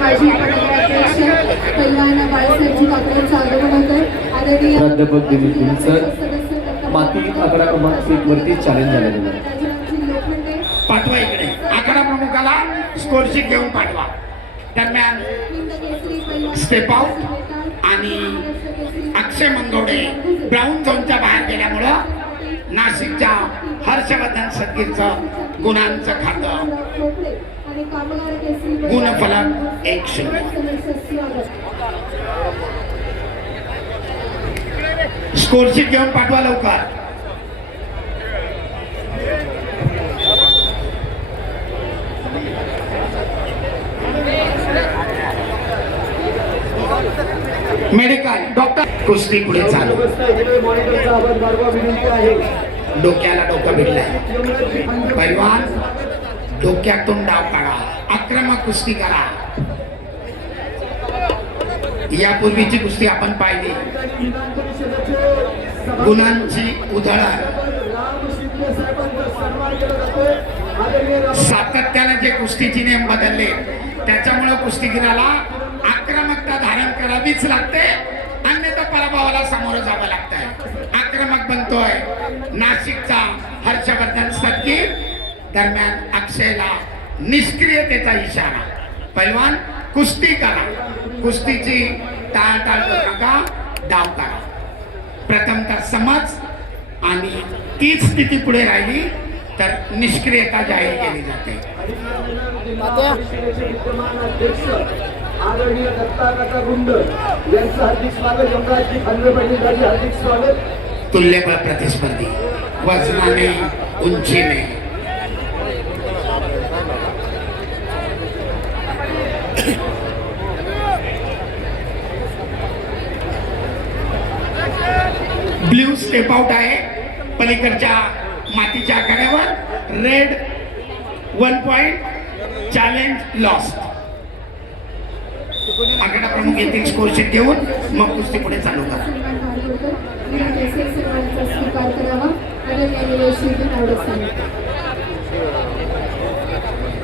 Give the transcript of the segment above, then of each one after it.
माजी पदाध्यक्ष पैलवान बाळासाहेबजी काकडे आगमन होतं. आदरणीय प्राध्यापक दिलीप सर माती आकडा क्रमांक 1 वरती चॅलेंज झालेलं आहे. पाठवा इकडे आकडा प्रमुखाला स्कोरशीट घेऊन पाठवा. दरम्यान स्टेप आउट आणि अक्षय मंगवडे ब्राऊन झोनच्या बाहेर गेल्यामुळं नाशिकच्या हर्षवर्धन सदगीरचं गुणांचं खातं गुणफलक 1-0. स्कोरशीट घेऊन पाठवा लवकर. मेडिकल डॉक्टर कुस्ती पुढे चालू. डोक्याला डोकं भिडलंय. पैलवान डोक्यातून डाव काढा. आक्रमक कुस्ती करा. यापूर्वीची कुस्ती आपण पाहिली. गुणांची उधळण सातत्याने जे कुस्तीचे नियम बदलले त्याच्यामुळे कुस्तीगीराला आक्रमकता धारण करावीच लागते, अन्यथा पराभवाला सामोरं जावं लागतंय. आक्रमक बनतोय नाशिकचा हर्षवर्धन सदगीर. दरम्यान अक्षयला निष्क्रियतेचा इशारा. पैलवान कुस्ती करा. कुस्तीची टाळाटाळ करू नका. डाव करा. प्रथमतः समज आणि तीच स्थिती पुढे राहिली तर निष्क्रियता जाहीर केली जाते. आदरणीय दत्ताकाका गुंड यांचं हार्दिक स्वागत. यमराजजी खांदे पाटील हार्दिक स्वागत. तुल्यबळ प्रतिस्पर्धी वजनाने उंचीने ब्ल्यू स्टेप आउट आहे. पलीकडच्या मातीच्या आखाड्यावर रेड 1 पॉइंट चॅलेंज लॉस्ट. आकडा प्रमुख येथील स्कोरशीट घेऊन मग कुस्ती पुढे चालू करा.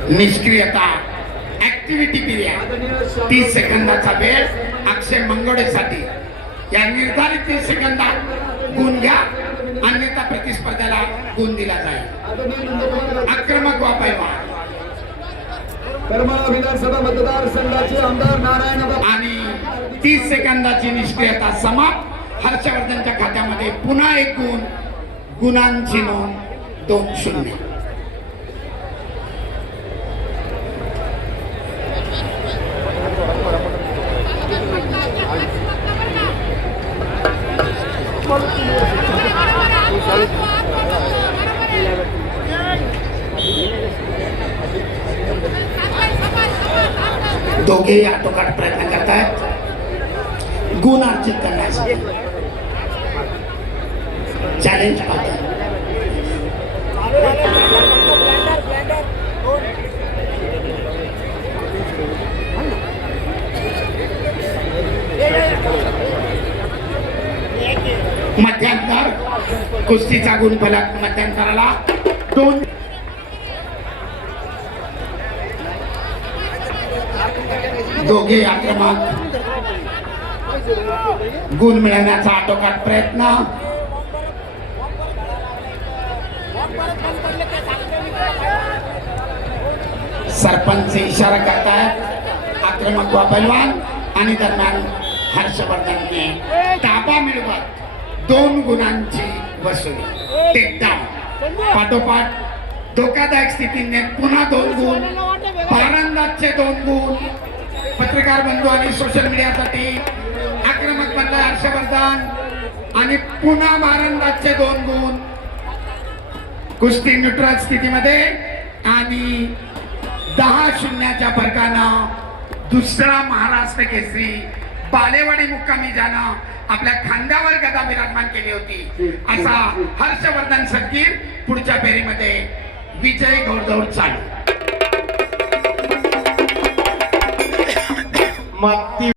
निष्क्रियता ऍक्टिव्हिटी पिरियड 30 सेकंदाचा वेळ अक्षय मंगवडेसाठी. या निर्धारित 30 सेकंदात गुण घ्या, अन्यथा प्रतिस्पर्ध्याला गुण दिला जाईल. आक्रमक वा पैलवान करमाळा विधानसभा मतदारसंघाचे आमदार नारायण आणि 30 सेकंदाची निष्क्रियता समाप्त. हर्षवर्धनच्या खात्यामध्ये पुन्हा एक गुण. गुणांची नोंद 2-0. दोघेही आटोकाट प्रयत्न करतायत गुण अर्जित करण्यासाठी. चॅलेंज पाहतात. मध्यांतर कुस्तीचा गुणफलक मध्यांतराला 2. दोघे आक्रमक गुण मिळवण्याचा आटोकाट प्रयत्न. सरपंच इशारा करतायत आक्रमक वा पैलवान. आणि दरम्यान हर्षवर्धनने ताबा मिळवत 2 गुणांची वसुली. टेकडाऊन पाठोपाठ धोकादायक स्थितीने पुन्हा 2 गुण. भारंदाजचे 2 गुण. पत्रकार बंधू आणि सोशल मीडियासाठी आक्रमक बनला हर्षवर्धन आणि पुन्हा भारंदाजचे 2 गुण. कुस्ती न्यूट्रल स्थितीमध्ये आणि 10-0च्या फरकानं दुसरा महाराष्ट्र केसरी बालेवाडी मुक्कामी ज्यानं आपल्या खांद्यावर गदा विराजमान केली होती असा हर्षवर्धन सदगीर पुढच्या फेरीमध्ये विजय घोडदौड चालू.